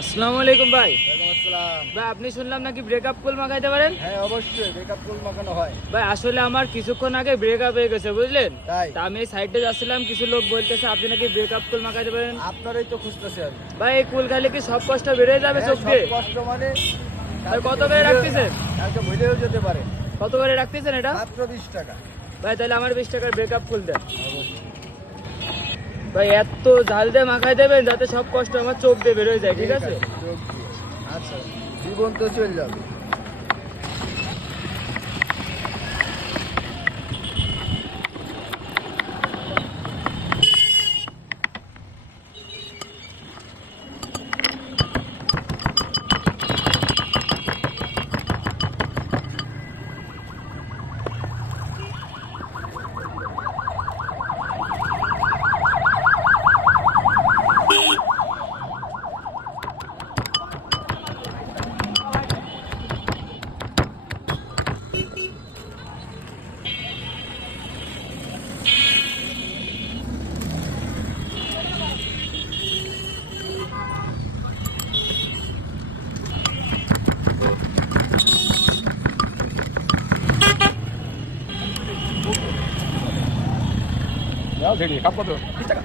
আসসালামু আলাইকুম ভাই। ওয়ালাইকুম আসসালাম। ভাই আপনি শুনলাম নাকি ব্রেকআপ কুল মাখাইতে পারেন? হ্যাঁ অবশ্যই ব্রেকআপ ফুল মাখানো হয়। ভাই আসলে আমার কিছুক্ষণ আগে ব্রেকআপ হয়ে গেছে বুঝলেন। তাই তা আমি সাইডে যাচ্ছিলাম, কিছু লোক বলতেছে আপনি নাকি ব্রেকআপ কুল মাখাইতে পারেন। আপনারই তো খুঁজতেছি আমি। ভাই এই কুল খাইলে কি সব কষ্ট বেড়ে যাবে হ্যাঁ, চোখ সব দিয়ে? কষ্ট মানে ভাই কত করে রাখতেছেন? কালকে ভুলেও যেতে পারে। কত করে রাখতেছেন এটা? মাত্র 20 টাকা। ভাই তাহলে আমার 20 টাকার ব্রেকআপ কুল দেন। ভাই এত ঝাল দিয়ে মাখাই দেবেন যাতে সব কষ্ট আমার চোখ দিয়ে বের হয়ে যায়, ঠিক আছে? চোখ দিয়ে। আচ্ছা জীবন তো চলে যাবে। যাও দেখি কাপ কত 20 টাকা।